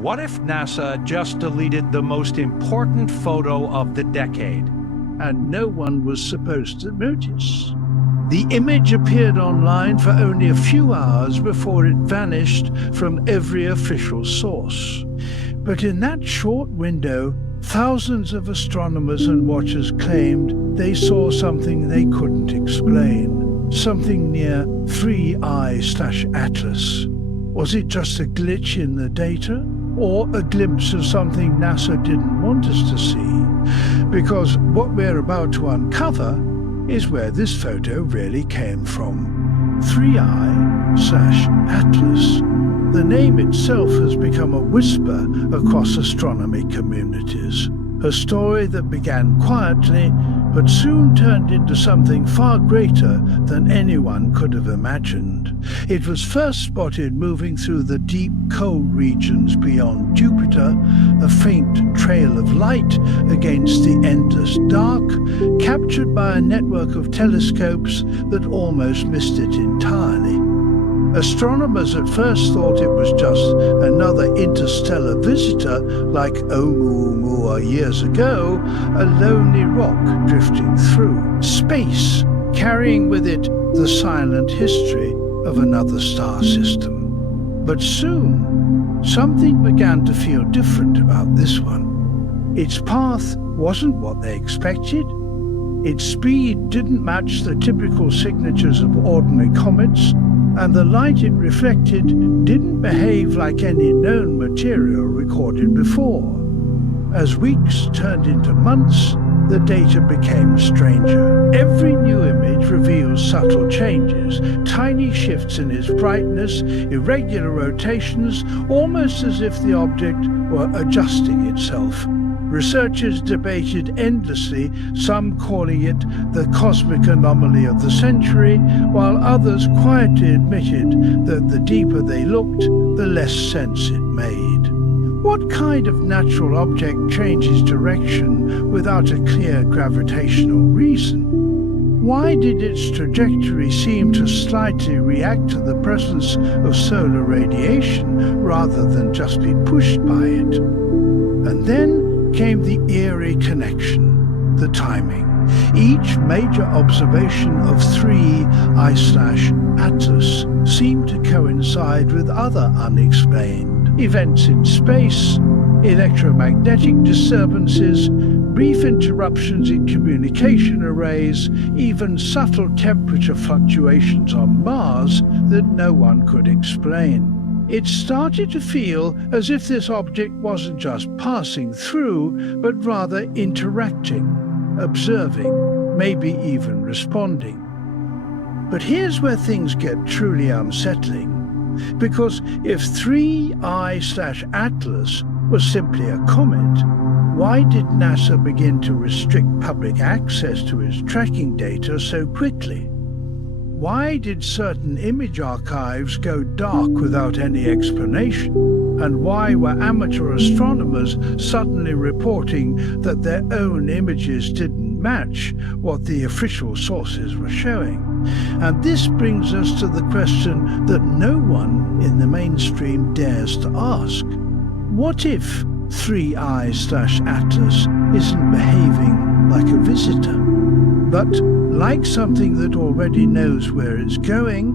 What if NASA just deleted the most important photo of the decade? And no one was supposed to notice. The image appeared online for only a few hours before it vanished from every official source. But in that short window, thousands of astronomers and watchers claimed they saw something they couldn't explain, something near 3I-Atlas. Was it just a glitch in the data? Or a glimpse of something NASA didn't want us to see? Because what we're about to uncover is where this photo really came from. 3I-Atlas. The name itself has become a whisper across astronomy communities. A story that began quietly, but soon turned into something far greater than anyone could have imagined. It was first spotted moving through the deep, cold regions beyond Jupiter, a faint trail of light against the endless dark, captured by a network of telescopes that almost missed it entirely. Astronomers at first thought it was just another interstellar visitor like ʻOumuamua years ago, a lonely rock drifting through space, carrying with it the silent history of another star system. But soon, something began to feel different about this one. Its path wasn't what they expected. Its speed didn't match the typical signatures of ordinary comets, and the light it reflected didn't behave like any known material recorded before. As weeks turned into months, the data became stranger. Every new image reveals subtle changes, tiny shifts in its brightness, irregular rotations, almost as if the object were adjusting itself. Researchers debated endlessly, some calling it the cosmic anomaly of the century, while others quietly admitted that the deeper they looked, the less sense it made. What kind of natural object changes direction without a clear gravitational reason? Why did its trajectory seem to slightly react to the presence of solar radiation rather than just be pushed by it? And then came the eerie connection, the timing. Each major observation of 3I-Atlas seemed to coincide with other unexplained events in space, electromagnetic disturbances, brief interruptions in communication arrays, even subtle temperature fluctuations on Mars that no one could explain. It started to feel as if this object wasn't just passing through, but rather interacting, observing, maybe even responding. But here's where things get truly unsettling. Because if 3I-Atlas was simply a comet, why did NASA begin to restrict public access to its tracking data so quickly? Why did certain image archives go dark without any explanation? And why were amateur astronomers suddenly reporting that their own images didn't match what the official sources were showing? And this brings us to the question that no one in the mainstream dares to ask. What if 3I-Atlas isn't behaving like a visitor, but like something that already knows where it's going?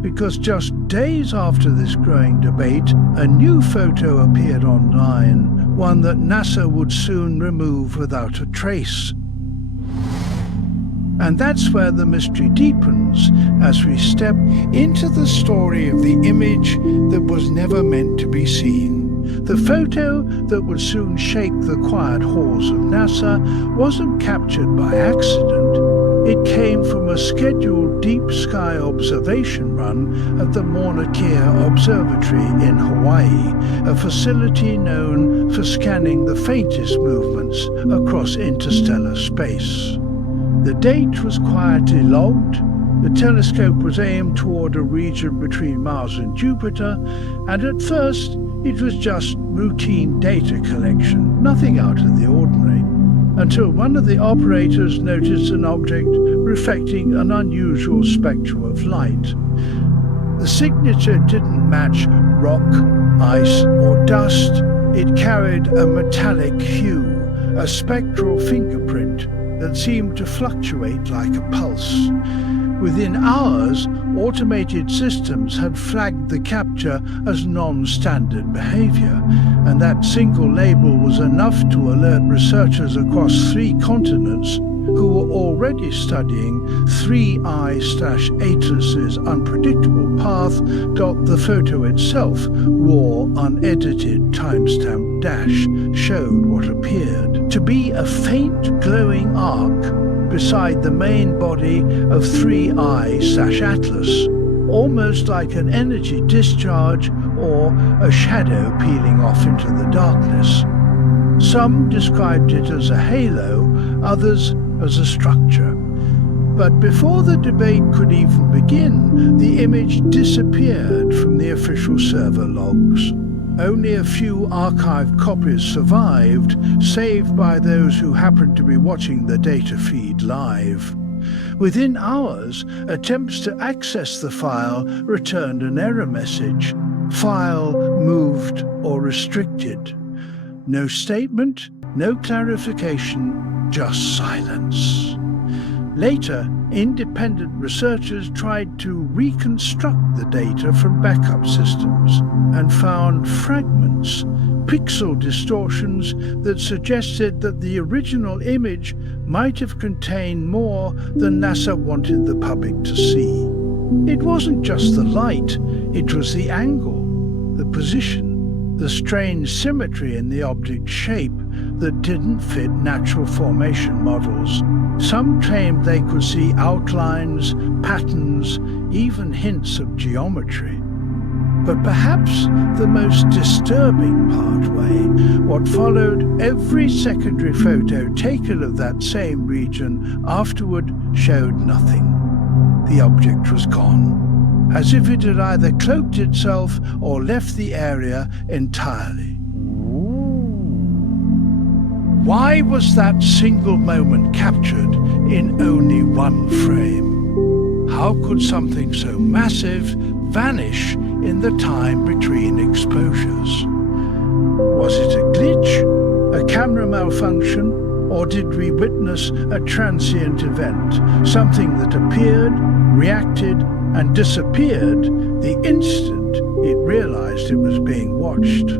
Because just days after this growing debate, a new photo appeared online, one that NASA would soon remove without a trace. And that's where the mystery deepens as we step into the story of the image that was never meant to be seen. The photo that would soon shake the quiet halls of NASA wasn't captured by accident. It came from a scheduled deep sky observation run at the Mauna Kea Observatory in Hawaii, a facility known for scanning the faintest movements across interstellar space. The date was quietly logged. The telescope was aimed toward a region between Mars and Jupiter, and at first it was just routine data collection, nothing out of the ordinary, until one of the operators noticed an object reflecting an unusual spectrum of light. The signature didn't match rock, ice, or dust. It carried a metallic hue, a spectral fingerprint that seemed to fluctuate like a pulse. Within hours, automated systems had flagged the capture as non-standard behavior, and that single label was enough to alert researchers across 3 continents who were already studying 3I-Atlas's unpredictable path. The photo itself, raw, unedited timestamp dash, showed what appeared to be a faint glowing arc beside the main body of 3I-Atlas, almost like an energy discharge or a shadow peeling off into the darkness. Some described it as a halo, others as a structure. But before the debate could even begin, the image disappeared from the official server logs. Only a few archived copies survived, saved by those who happened to be watching the data feed live. Within hours, attempts to access the file returned an error message: file moved or restricted. No statement, no clarification, just silence. Later, independent researchers tried to reconstruct the data from backup systems and found fragments, pixel distortions that suggested that the original image might have contained more than NASA wanted the public to see. It wasn't just the light, it was the angle, the position, the strange symmetry in the object's shape that didn't fit natural formation models. Some claimed they could see outlines, patterns, even hints of geometry. But perhaps the most disturbing part what followed, every secondary photo taken of that same region afterward showed nothing. The object was gone, as if it had either cloaked itself or left the area entirely. Why was that single moment captured in only one frame? How could something so massive vanish in the time between exposures? Was it a glitch, a camera malfunction, or did we witness a transient event, something that appeared, reacted, and disappeared the instant it realized it was being watched?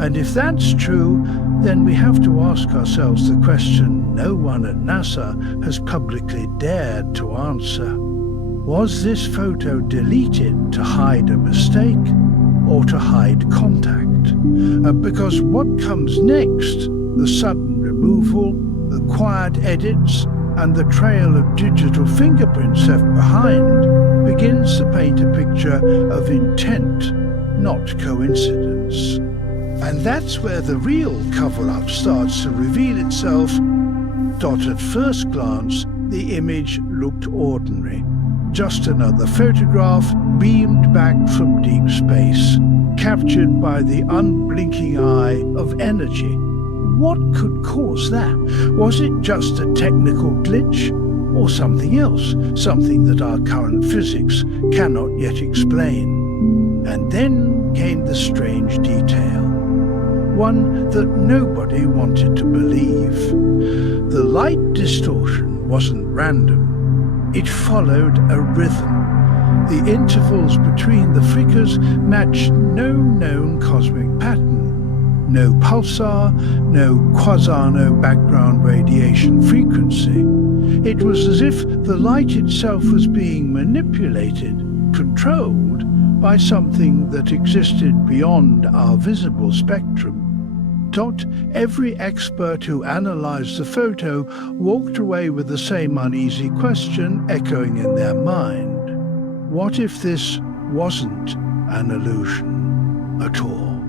And if that's true, then we have to ask ourselves the question no one at NASA has publicly dared to answer. Was this photo deleted to hide a mistake or to hide contact? Because what comes next, the sudden removal, the quiet edits, and the trail of digital fingerprints left behind, begins to paint a picture of intent, not coincidence. And that's where the real cover-up starts to reveal itself. At first glance, the image looked ordinary. Just another photograph beamed back from deep space, captured by the unblinking eye of energy. What could cause that? Was it just a technical glitch? Or something else, something that our current physics cannot yet explain? And then came the strange detail, one that nobody wanted to believe. The light distortion wasn't random. It followed a rhythm. The intervals between the figures matched no known cosmic pattern. No pulsar, no quasar, no background radiation frequency. It was as if the light itself was being manipulated, controlled by something that existed beyond our visible spectrum. Every expert who analyzed the photo walked away with the same uneasy question echoing in their mind. What if this wasn't an illusion at all?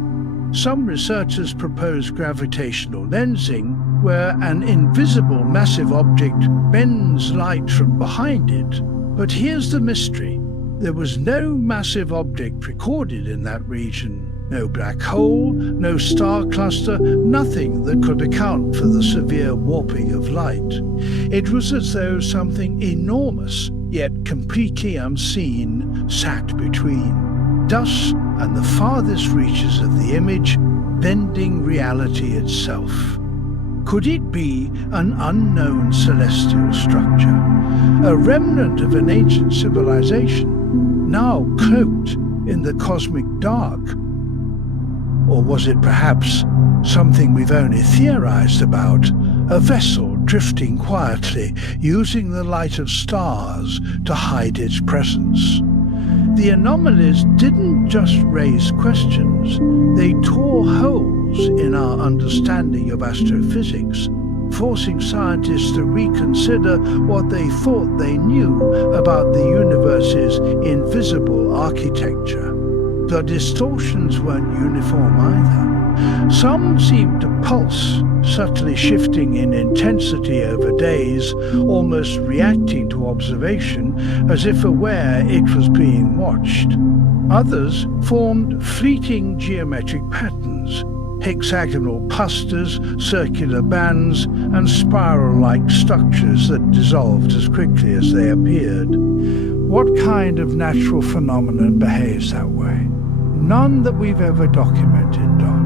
Some researchers proposed gravitational lensing, where an invisible massive object bends light from behind it. But here's the mystery. There was no massive object recorded in that region. No black hole, no star cluster, nothing that could account for the severe warping of light. It was as though something enormous, yet completely unseen, sat between, thus and the farthest reaches of the image, bending reality itself. Could it be an unknown celestial structure, a remnant of an ancient civilization, now cloaked in the cosmic dark? Or was it perhaps something we've only theorized about, a vessel drifting quietly, using the light of stars to hide its presence? The anomalies didn't just raise questions, they tore holes in our understanding of astrophysics, forcing scientists to reconsider what they thought they knew about the universe's invisible architecture. The distortions weren't uniform either. Some seemed to pulse, subtly shifting in intensity over days, almost reacting to observation as if aware it was being watched. Others formed fleeting geometric patterns, hexagonal clusters, circular bands, and spiral-like structures that dissolved as quickly as they appeared. What kind of natural phenomenon behaves that way? None that we've ever documented, Dot.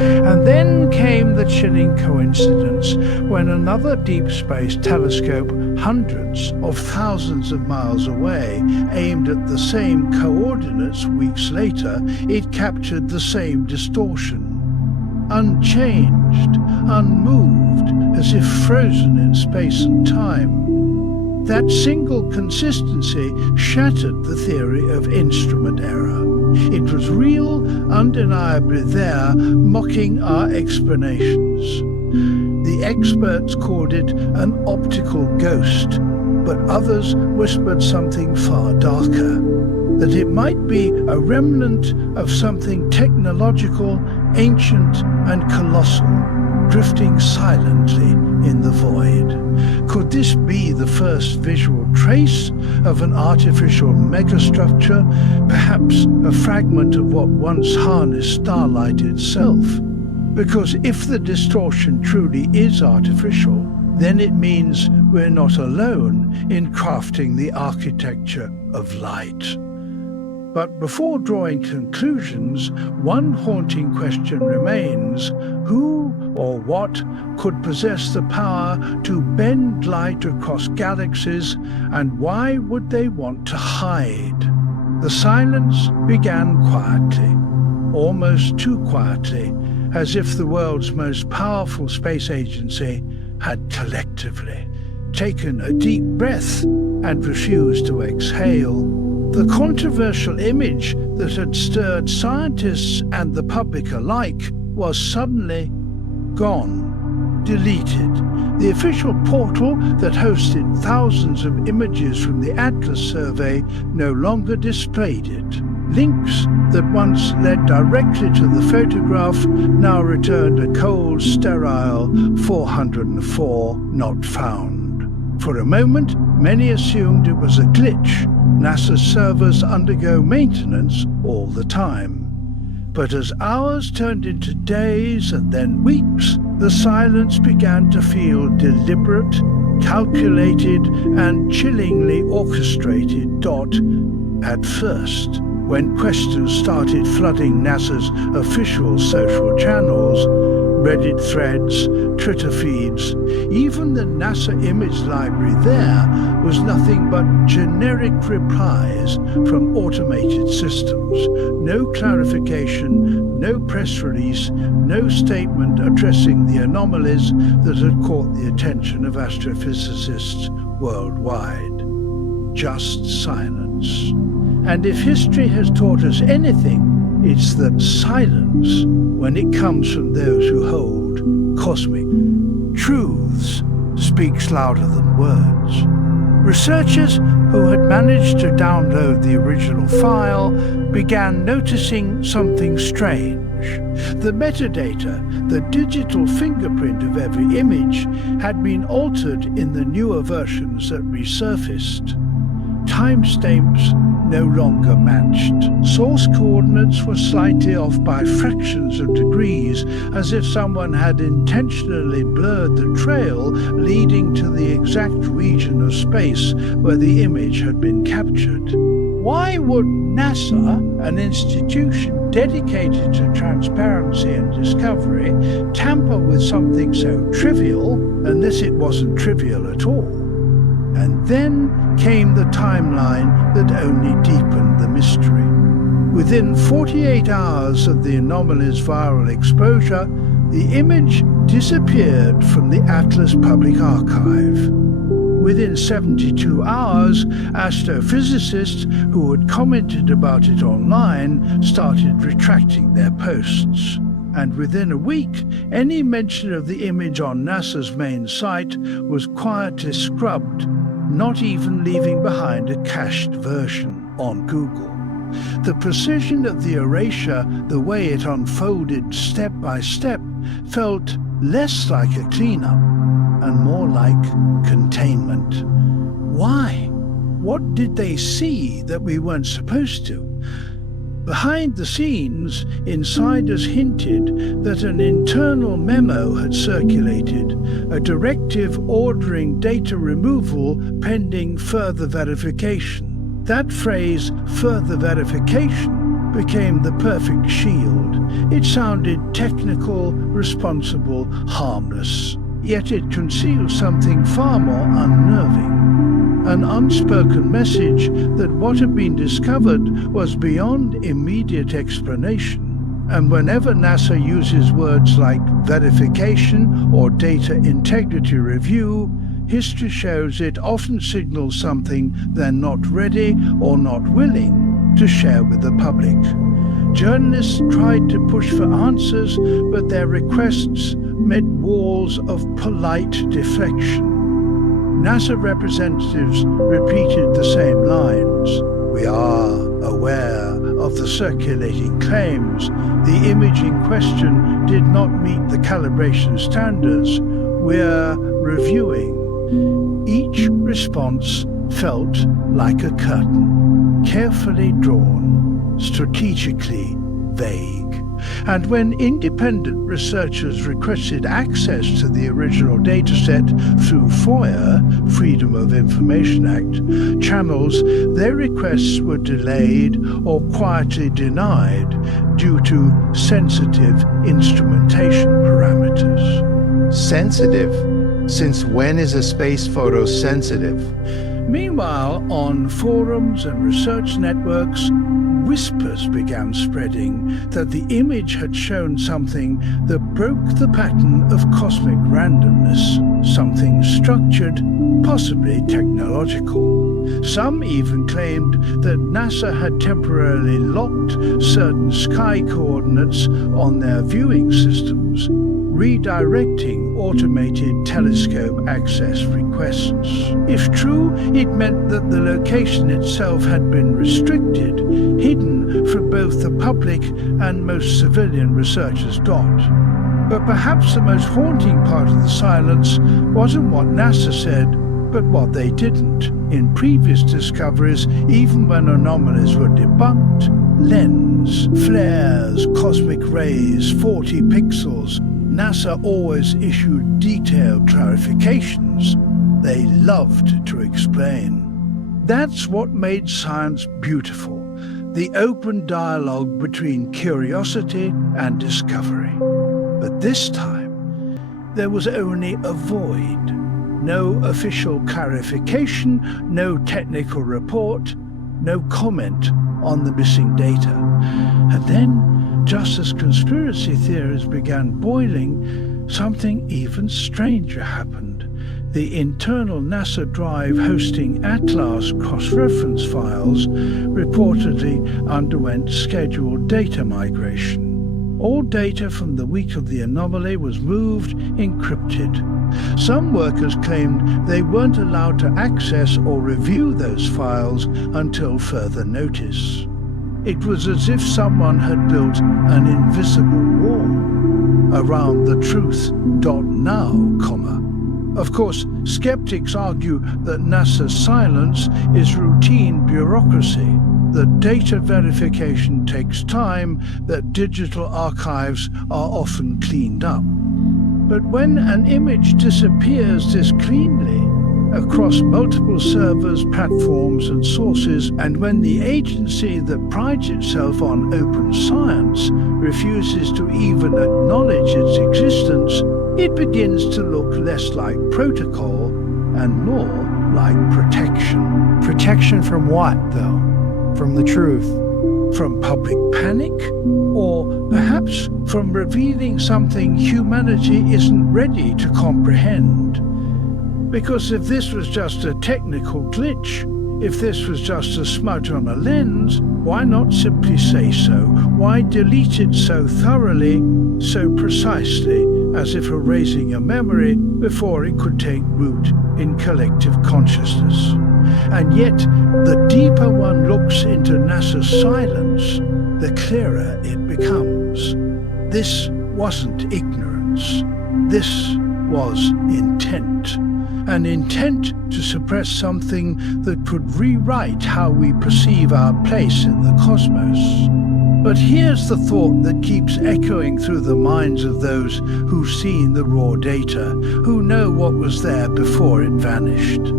And then came the chilling coincidence when another deep space telescope, hundreds of thousands of miles away, aimed at the same coordinates weeks later, it captured the same distortion. Unchanged, unmoved, as if frozen in space and time. That single consistency shattered the theory of instrument error. It was real, undeniably there, mocking our explanations. The experts called it an optical ghost, but others whispered something far darker, that it might be a remnant of something technological, ancient and colossal, drifting silently in the void. Could this be the first visual trace of an artificial megastructure, perhaps a fragment of what once harnessed starlight itself? Because if the distortion truly is artificial, then it means we're not alone in crafting the architecture of light. But before drawing conclusions, one haunting question remains: who or what could possess the power to bend light across galaxies, and why would they want to hide? The silence began quietly, almost too quietly, as if the world's most powerful space agency had collectively taken a deep breath and refused to exhale. The controversial image that had stirred scientists and the public alike was suddenly gone, deleted. The official portal that hosted thousands of images from the Atlas survey no longer displayed it. Links that once led directly to the photograph now returned a cold, sterile 404 not found. For a moment, many assumed it was a glitch. NASA's servers undergo maintenance all the time. But as hours turned into days and then weeks, the silence began to feel deliberate, calculated, and chillingly orchestrated. At first, when questions started flooding NASA's official social channels, Reddit threads, Twitter feeds, even the NASA image library there was nothing but generic replies from automated systems. No clarification, no press release, no statement addressing the anomalies that had caught the attention of astrophysicists worldwide. Just silence. And if history has taught us anything, it's that silence, when it comes from those who hold cosmic truths, speaks louder than words. Researchers who had managed to download the original file began noticing something strange. The metadata, the digital fingerprint of every image, had been altered in the newer versions that resurfaced. Timestamps, no longer matched. Source coordinates were slightly off by fractions of degrees, as if someone had intentionally blurred the trail leading to the exact region of space where the image had been captured. Why would NASA, an institution dedicated to transparency and discovery, tamper with something so trivial, unless it wasn't trivial at all? And then came the timeline that only deepened the mystery. Within 48 hours of the anomaly's viral exposure, the image disappeared from the Atlas Public Archive. Within 72 hours, astrophysicists who had commented about it online started retracting their posts. And within a week, any mention of the image on NASA's main site was quietly scrubbed, not even leaving behind a cached version on Google. The precision of the erasure, the way it unfolded step by step, felt less like a cleanup and more like containment. Why? What did they see that we weren't supposed to? Behind the scenes, insiders hinted that an internal memo had circulated, a directive ordering data removal pending further verification. That phrase, further verification, became the perfect shield. It sounded technical, responsible, harmless. Yet it concealed something far more unnerving. An unspoken message that what had been discovered was beyond immediate explanation. And whenever NASA uses words like verification or data integrity review, history shows it often signals something they're not ready or not willing to share with the public. Journalists tried to push for answers, but their requests met walls of polite deflection. NASA representatives repeated the same lines. We are aware of the circulating claims. The image in question did not meet the calibration standards. We're reviewing. Each response felt like a curtain, carefully drawn, strategically vague. And when independent researchers requested access to the original dataset through FOIA, Freedom of Information Act, channels, their requests were delayed or quietly denied due to sensitive instrumentation parameters. Sensitive? Since when is a space photo sensitive? Meanwhile, on forums and research networks, whispers began spreading that the image had shown something that broke the pattern of cosmic randomness, something structured, possibly technological. Some even claimed that NASA had temporarily locked certain sky coordinates on their viewing systems, redirecting automated telescope access requests. If true, it meant that the location itself had been restricted, hidden from both the public and most civilian researchers. But perhaps the most haunting part of the silence wasn't what NASA said, but what they didn't. In previous discoveries, even when anomalies were debunked, lens, flares, cosmic rays, 40 pixels, NASA always issued detailed clarifications. They loved to explain. That's what made science beautiful, the open dialogue between curiosity and discovery. But this time, there was only a void. No official clarification, no technical report, no comment on the missing data. And then, just as conspiracy theories began boiling, something even stranger happened. The internal NASA drive hosting Atlas cross-reference files reportedly underwent scheduled data migration. All data from the week of the anomaly was moved encrypted. Some workers claimed they weren't allowed to access or review those files until further notice. It was as if someone had built an invisible wall around the truth.now, comma. Of course, skeptics argue that NASA's silence is routine bureaucracy, that data verification takes time, that digital archives are often cleaned up. But when an image disappears this cleanly across multiple servers, platforms and sources, and when the agency that prides itself on open science refuses to even acknowledge its existence, it begins to look less like protocol and more like protection. Protection from what, though? From the truth? From public panic? Or perhaps from revealing something humanity isn't ready to comprehend? Because if this was just a technical glitch, if this was just a smudge on a lens, why not simply say so? Why delete it so thoroughly, so precisely, as if erasing a memory before it could take root in collective consciousness? And yet, the deeper one looks into NASA's silence, the clearer it becomes. This wasn't ignorance. This was intent. An intent to suppress something that could rewrite how we perceive our place in the cosmos. But here's the thought that keeps echoing through the minds of those who've seen the raw data, who know what was there before it vanished.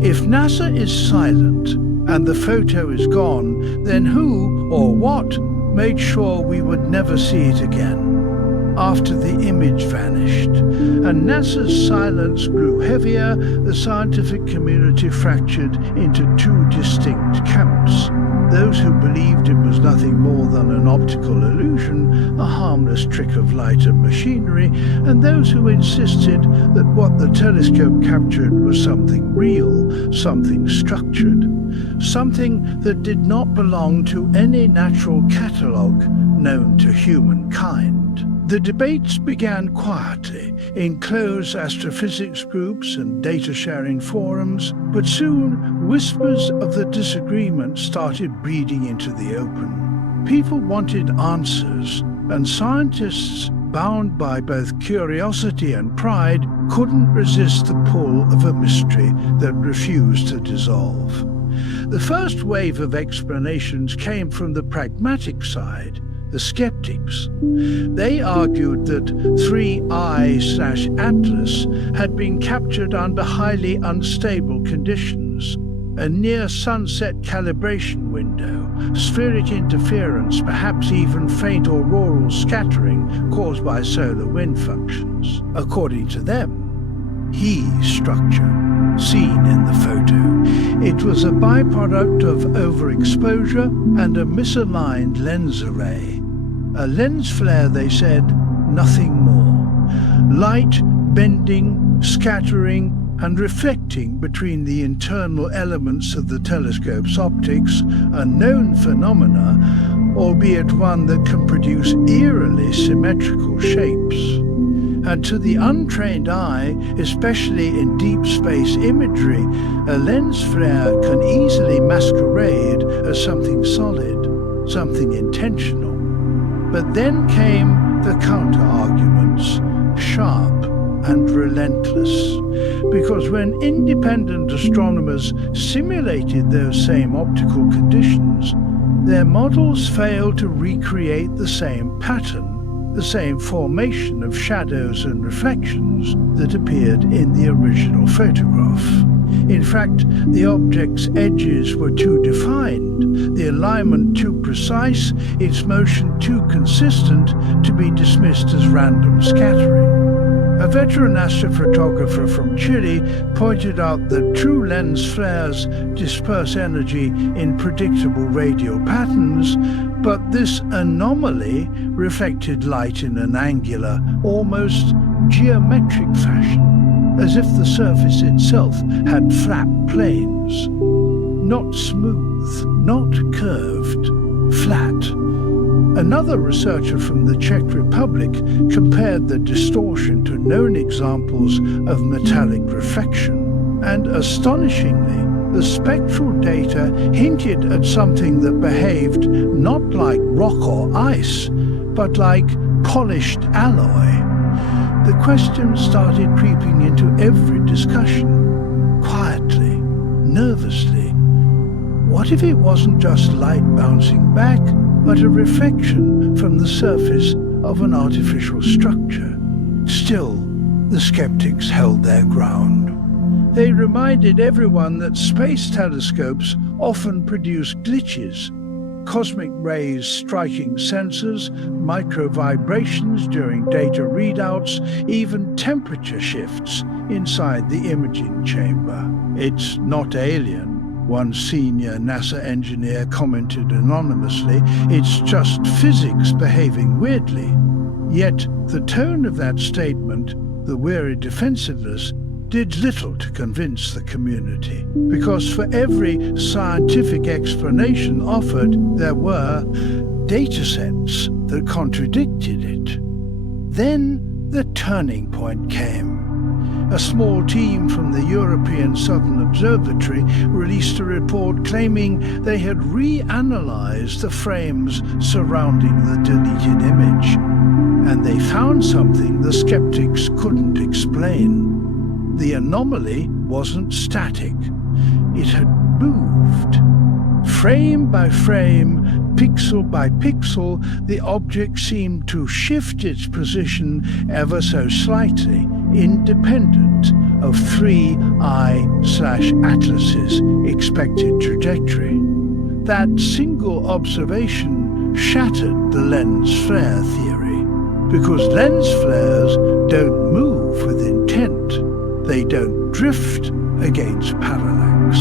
If NASA is silent and the photo is gone, then who or what made sure we would never see it again? After the image vanished, and NASA's silence grew heavier, the scientific community fractured into two distinct camps. Those who believed it was nothing more than an optical illusion, a harmless trick of light and machinery, and those who insisted that what the telescope captured was something real, something structured, something that did not belong to any natural catalogue known to humankind. The debates began quietly in closed astrophysics groups and data-sharing forums, but soon whispers of the disagreement started breeding into the open. People wanted answers, and scientists, bound by both curiosity and pride, couldn't resist the pull of a mystery that refused to dissolve. The first wave of explanations came from the pragmatic side, the skeptics. They argued that 3I-Atlas had been captured under highly unstable conditions, a near-sunset calibration window, spheric interference, perhaps even faint auroral scattering caused by solar wind functions. According to them, structure seen in the photo. It was a byproduct of overexposure and a misaligned lens array. A lens flare, they said, nothing more. Light bending, scattering, and reflecting between the internal elements of the telescope's optics, a known phenomena, albeit one that can produce eerily symmetrical shapes. And to the untrained eye, especially in deep space imagery, a lens flare can easily masquerade as something solid, something intentional. But then came the counter-arguments, sharp and relentless, because when independent astronomers simulated those same optical conditions, their models failed to recreate the same pattern, the same formation of shadows and reflections that appeared in the original photograph. In fact, the object's edges were too defined, the alignment too precise, its motion too consistent to be dismissed as random scattering. A veteran astrophotographer from Chile pointed out that true lens flares disperse energy in predictable radial patterns, but this anomaly reflected light in an angular, almost geometric fashion, as if the surface itself had flat planes. Not smooth, not curved, flat. Another researcher from the Czech Republic compared the distortion to known examples of metallic reflection, and astonishingly, the spectral data hinted at something that behaved not like rock or ice, but like polished alloy. The question started creeping into every discussion, quietly, nervously. What if it wasn't just light bouncing back, but a reflection from the surface of an artificial structure? Still, the skeptics held their ground. They reminded everyone that space telescopes often produce glitches, cosmic rays striking sensors, micro vibrations during data readouts, even temperature shifts inside the imaging chamber. "It's not alien," one senior NASA engineer commented anonymously. "It's just physics behaving weirdly." Yet the tone of that statement, the weary defensiveness, did little to convince the community, because for every scientific explanation offered, there were datasets that contradicted it. Then the turning point came. A small team from the European Southern Observatory released a report claiming they had reanalyzed the frames surrounding the deleted image, and they found something the skeptics couldn't explain. The anomaly wasn't static. It had moved. Frame by frame, pixel by pixel, the object seemed to shift its position ever so slightly, independent of 3I-Atlas's expected trajectory. That single observation shattered the lens flare theory, because lens flares don't move with intent. They don't drift against parallax.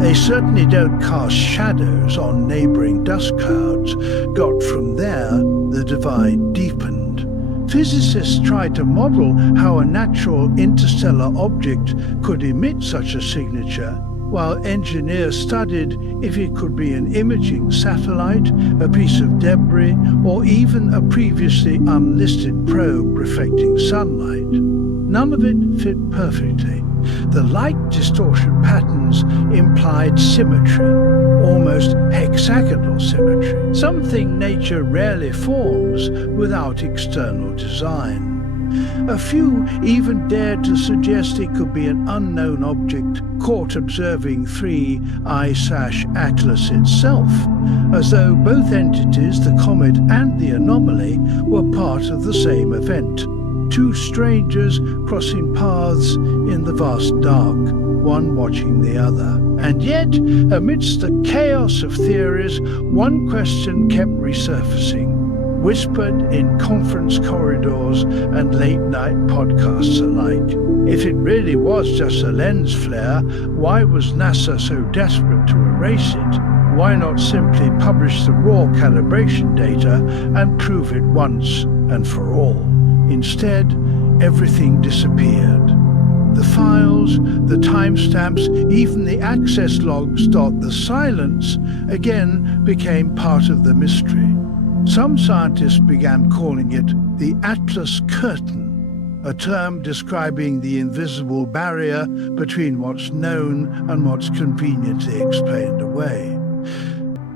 They certainly don't cast shadows on neighboring dust clouds. Got from there, the divide deepened. Physicists tried to model how a natural interstellar object could emit such a signature, while engineers studied if it could be an imaging satellite, a piece of debris, or even a previously unlisted probe reflecting sunlight. None of it fit perfectly. The light distortion patterns implied symmetry, almost hexagonal symmetry, something nature rarely forms without external design. A few even dared to suggest it could be an unknown object caught observing 3I-Atlas itself, as though both entities, the comet and the anomaly, were part of the same event. Two strangers crossing paths in the vast dark, one watching the other. And yet, amidst the chaos of theories, one question kept resurfacing, whispered in conference corridors and late-night podcasts alike. If it really was just a lens flare, why was NASA so desperate to erase it? Why not simply publish the raw calibration data and prove it once and for all? Instead, everything disappeared. The files, the timestamps, even the access logs. The silence again became part of the mystery. Some scientists began calling it the Atlas curtain, a term describing the invisible barrier between what's known and what's conveniently explained away.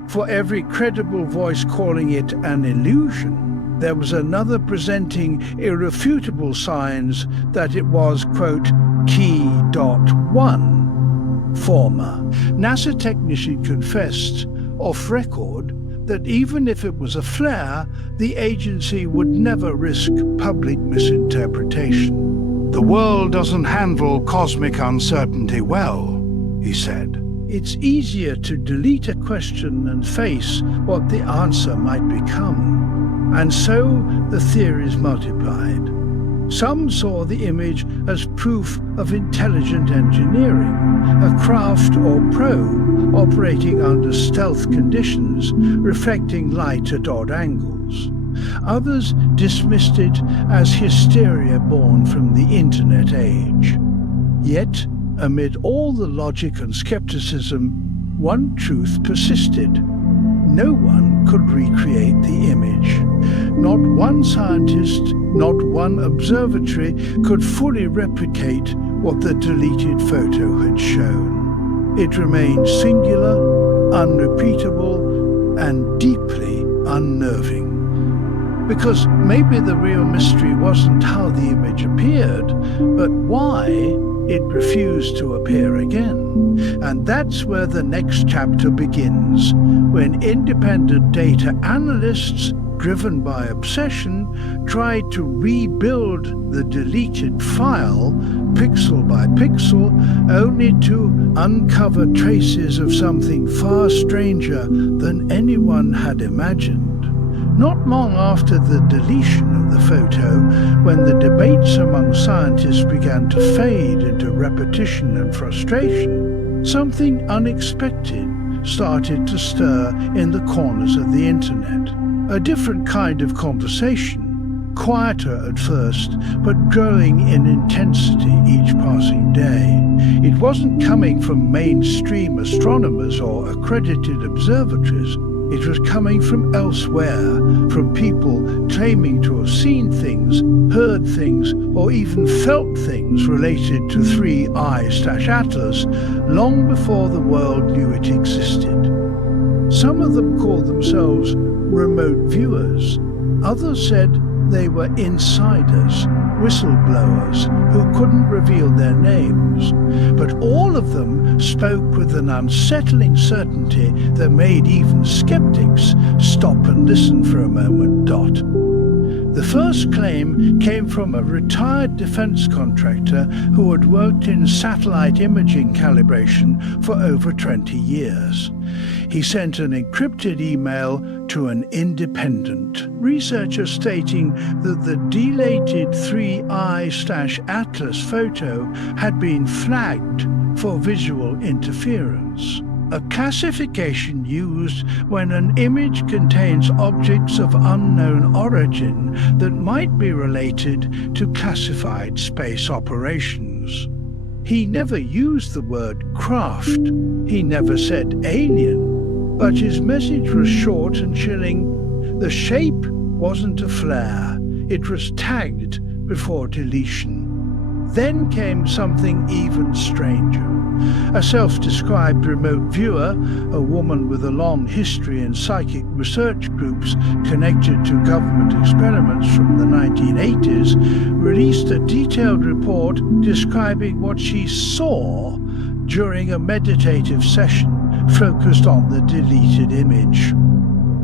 For every credible voice calling it an illusion, there was another presenting irrefutable signs that it was, quote, key.1 former. NASA technician confessed, off record, that even if it was a flare, the agency would never risk public misinterpretation. "The world doesn't handle cosmic uncertainty well," he said. It's easier to delete a question than face what the answer might become. And so the theories multiplied. Some saw the image as proof of intelligent engineering, a craft or probe operating under stealth conditions, reflecting light at odd angles. Others dismissed it as hysteria born from the internet age. Yet, amid all the logic and skepticism, one truth persisted. No one could recreate the image. Not one scientist, not one observatory could fully replicate what the deleted photo had shown. It remained singular, unrepeatable, and deeply unnerving. Because maybe the real mystery wasn't how the image appeared, but why it refused to appear again. And that's where the next chapter begins, when independent data analysts, driven by obsession, tried to rebuild the deleted file pixel by pixel, only to uncover traces of something far stranger than anyone had imagined. Not long after the deletion of the photo, when the debates among scientists began to fade into repetition and frustration, something unexpected started to stir in the corners of the internet. A different kind of conversation, quieter at first, but growing in intensity each passing day. It wasn't coming from mainstream astronomers or accredited observatories. It was coming from elsewhere, from people claiming to have seen things, heard things, or even felt things related to 3I-Atlas long before the world knew it existed. Some of them called themselves remote viewers. Others said they were insiders, whistleblowers, who couldn't reveal their names. But all of them spoke with an unsettling certainty that made even skeptics stop and listen for a moment. The first claim came from a retired defense contractor who had worked in satellite imaging calibration for over 20 years. He sent an encrypted email to an independent researcher stating that the deleted 3I-Atlas photo had been flagged for visual interference, a classification used when an image contains objects of unknown origin that might be related to classified space operations. He never used the word craft. He never said alien. But his message was short and chilling. The shape wasn't a flare. It was tagged before deletion. Then came something even stranger. A self-described remote viewer, a woman with a long history in psychic research groups connected to government experiments from the 1980s, released a detailed report describing what she saw during a meditative session focused on the deleted image.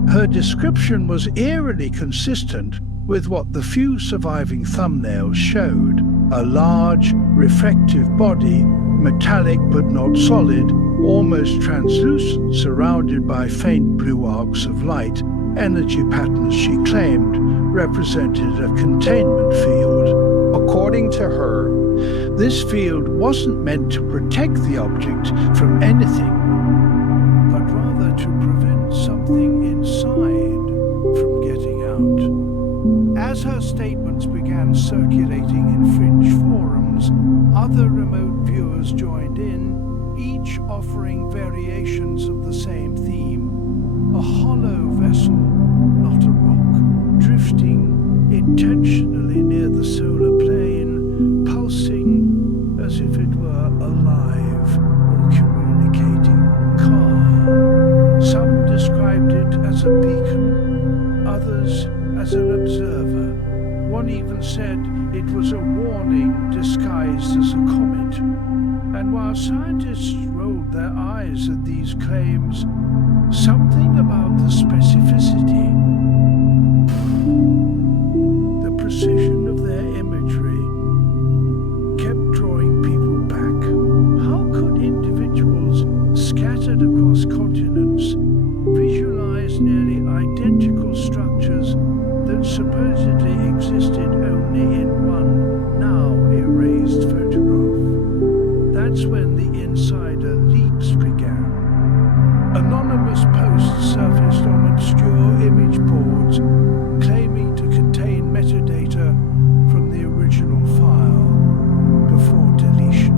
Her description was eerily consistent with what the few surviving thumbnails showed: a large, reflective body, metallic but not solid, almost translucent, surrounded by faint blue arcs of light, energy patterns she claimed represented a containment field. According to her, this field wasn't meant to protect the object from anything, but rather to prevent something inside from getting out. As her statements began circulating in fringe forums, other remote viewers joined in, each offering variations of the same theme: a hollow vessel, not a rock, drifting intentionally near the solar plane, pulsing as if it were alive or communicating calm. Some described it as a beacon, others as an observer. One even said it was a warning disguised as a comet. And while scientists rolled their eyes at these claims, something about the specificity, the precision of their imagery, kept drawing people back. How could individuals scattered across continents visualize nearly identical structures that supposedly existed only in one now erased photograph? That's when the insider leaks began. Anonymous posts surfaced on obscure image boards claiming to contain metadata from the original file before deletion.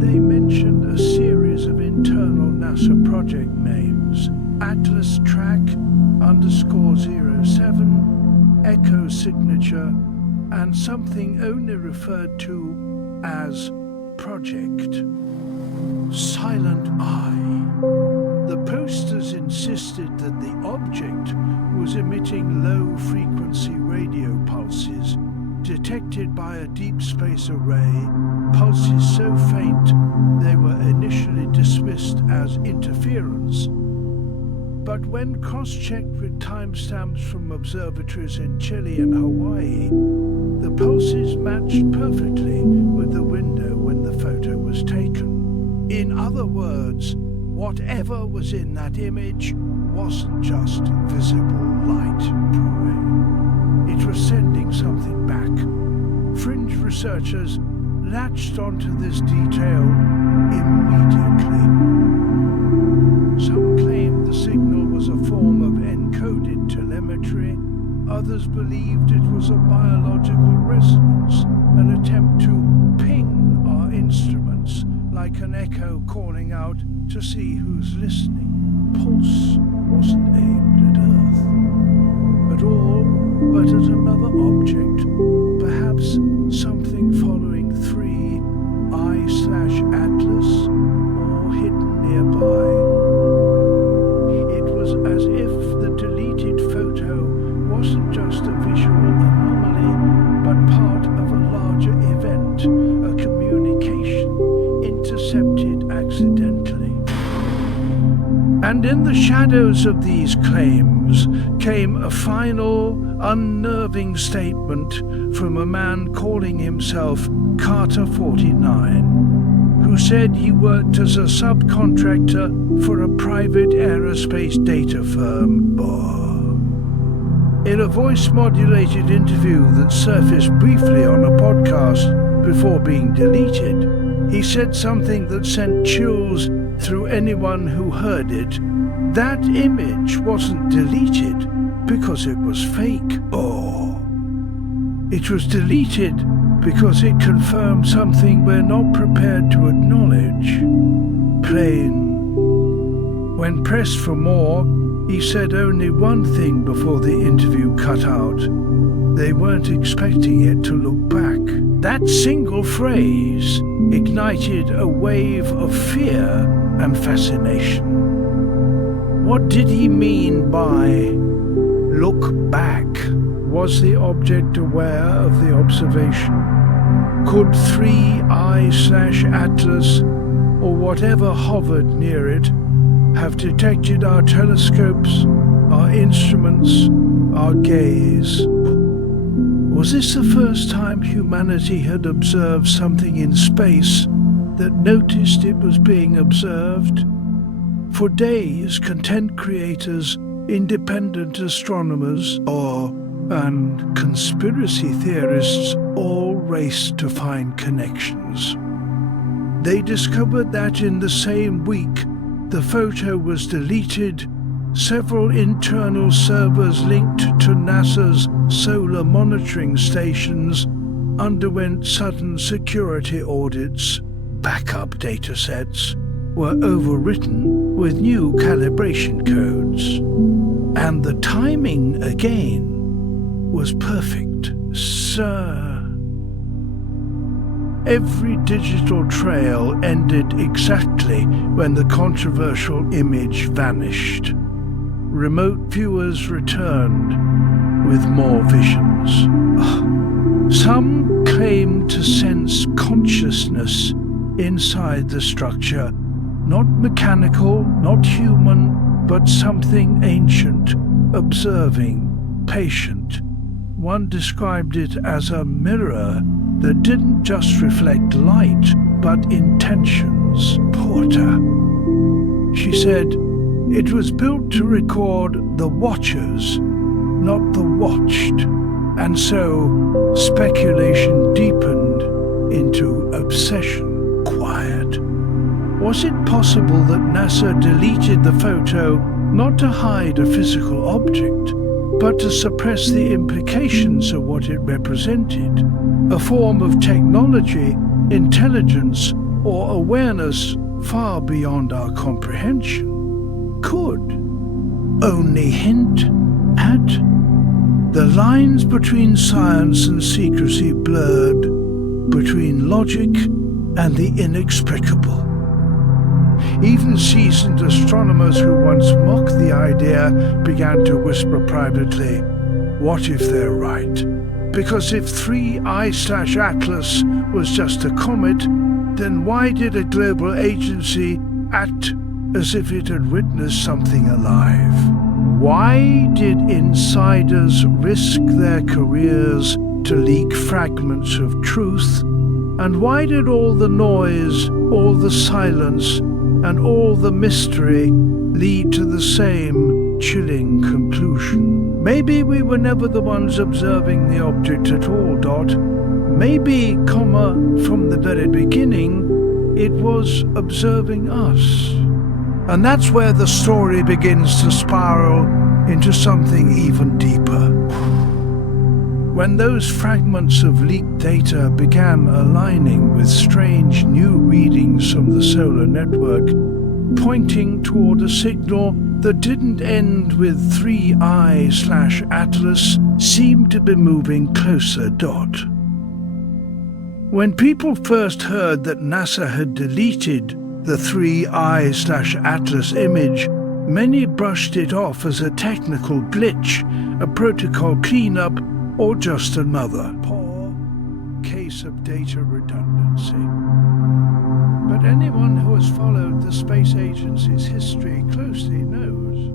They mentioned a series of internal NASA project names: Atlas Track _07, Echo Signature, and something only referred to as Project Silent Eye. The posters insisted that the object was emitting low-frequency radio pulses, detected by a deep space array, pulses so faint they were initially dismissed as interference. But when cross-checked with timestamps from observatories in Chile and Hawaii, the pulses matched perfectly with the window when the photo was taken. In other words, whatever was in that image wasn't just visible light, Troy. It was sending something back. Fringe researchers latched onto this detail immediately. Some claimed the signal was a form of encoded telemetry. Others believed it was a biological resonance, an attempt to ping our instruments like an echo calling out to see who's listening. Pulse wasn't aimed at Earth at all, but at another object, perhaps something following 3I-Atlas or hidden nearby. It was as if the deleted photo wasn't just a visual anomaly, but part of a larger event, a communication intercepted accidentally. And in the shadows of these claims came a final, unnerving statement from a man calling himself Carter 49, who said he worked as a subcontractor for a private aerospace data firm. In a voice-modulated interview that surfaced briefly on a podcast before being deleted, he said something that sent chills through anyone who heard it. That image wasn't deleted because it was fake. It was deleted because it confirmed something we're not prepared to acknowledge. Plain. When pressed for more, he said only one thing before the interview cut out. They weren't expecting it to look back. That single phrase ignited a wave of fear and fascination. What did he mean by look back? Was the object aware of the observation? Could 3I/Atlas, or whatever hovered near it, have detected our telescopes, our instruments, our gaze? Was this the first time humanity had observed something in space that noticed it was being observed? For days, content creators, independent astronomers, and conspiracy theorists all raced to find connections. They discovered that in the same week the photo was deleted, several internal servers linked to NASA's solar monitoring stations underwent sudden security audits. Backup datasets were overwritten with new calibration codes. And the timing, again, was perfect, sir. Every digital trail ended exactly when the controversial image vanished. Remote viewers returned with more visions. Some claimed to sense consciousness inside the structure, not mechanical, not human, but something ancient, observing, patient. One described it as a mirror that didn't just reflect light, but intentions. Porter. She said, it was built to record the watchers, not the watched, and so speculation deepened into obsession. Quiet. Was it possible that NASA deleted the photo not to hide a physical object, but to suppress the implications of what it represented? A form of technology, intelligence, or awareness far beyond our comprehension. Could only hint at. The lines between science and secrecy blurred, between logic and the inexplicable. Even seasoned astronomers who once mocked the idea began to whisper privately, what if they're right? Because if 3I-Atlas was just a comet, then why did a global agency act as if it had witnessed something alive? Why did insiders risk their careers to leak fragments of truth? And why did all the noise, all the silence, and all the mystery lead to the same chilling conclusion? Maybe we were never the ones observing the object at all, Dot. Maybe, from the very beginning, it was observing us. And that's where the story begins to spiral into something even deeper. When those fragments of leaked data began aligning with strange new readings from the solar network, pointing toward a signal that didn't end with 3I/Atlas, seemed to be moving closer, Dot. When people first heard that NASA had deleted the 3I/Atlas image, many brushed it off as a technical glitch, a protocol cleanup, or just another poor case of data redundancy. But anyone who has followed the space agency's history closely knows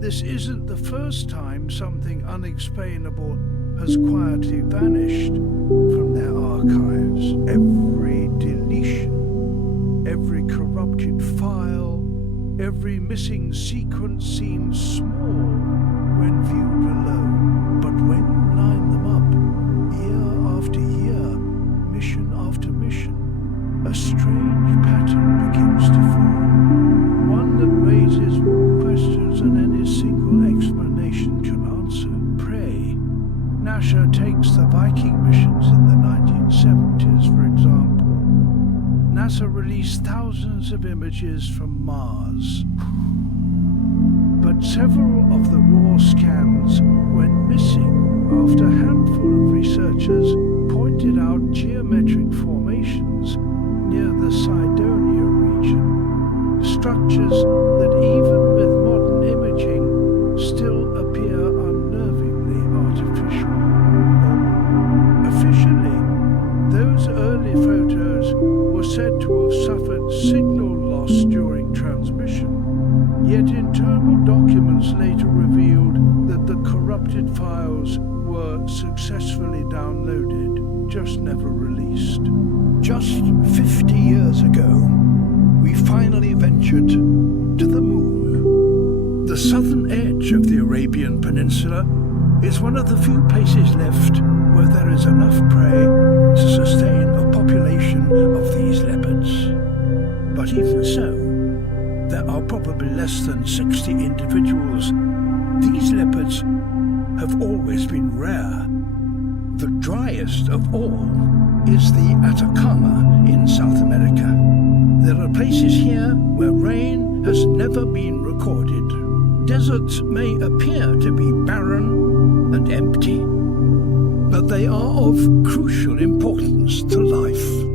this isn't the first time something unexplainable has quietly vanished from their archives. Every deletion, every corrupted file, every missing sequence seems small when viewed alone. But when you line them up, year after year, mission after mission, a strange pattern begins to form. One that raises more questions than any single explanation can answer. Pray. NASA takes the Viking missions in the 1970s, for example. NASA released thousands of images from Mars. But several of the raw scans went missing after a handful of researchers pointed out geometric formations near the Cydonia region, structures that even with modern imaging still appear unnervingly artificial. Officially, those early photos were said to have suffered signal loss during transmission, yet internal documents later revealed that the corrupted files were successfully downloaded, just never released. Just 50 years ago, we finally ventured to the moon. The southern edge of the Arabian Peninsula is one of the few places left where there is enough prey to sustain a population of these leopards. But even so, there are probably less than 60 individuals. These leopards have always been rare. The driest of all is the Atacama in South America. There are places here where rain has never been recorded. Deserts may appear to be barren and empty, but they are of crucial importance to life.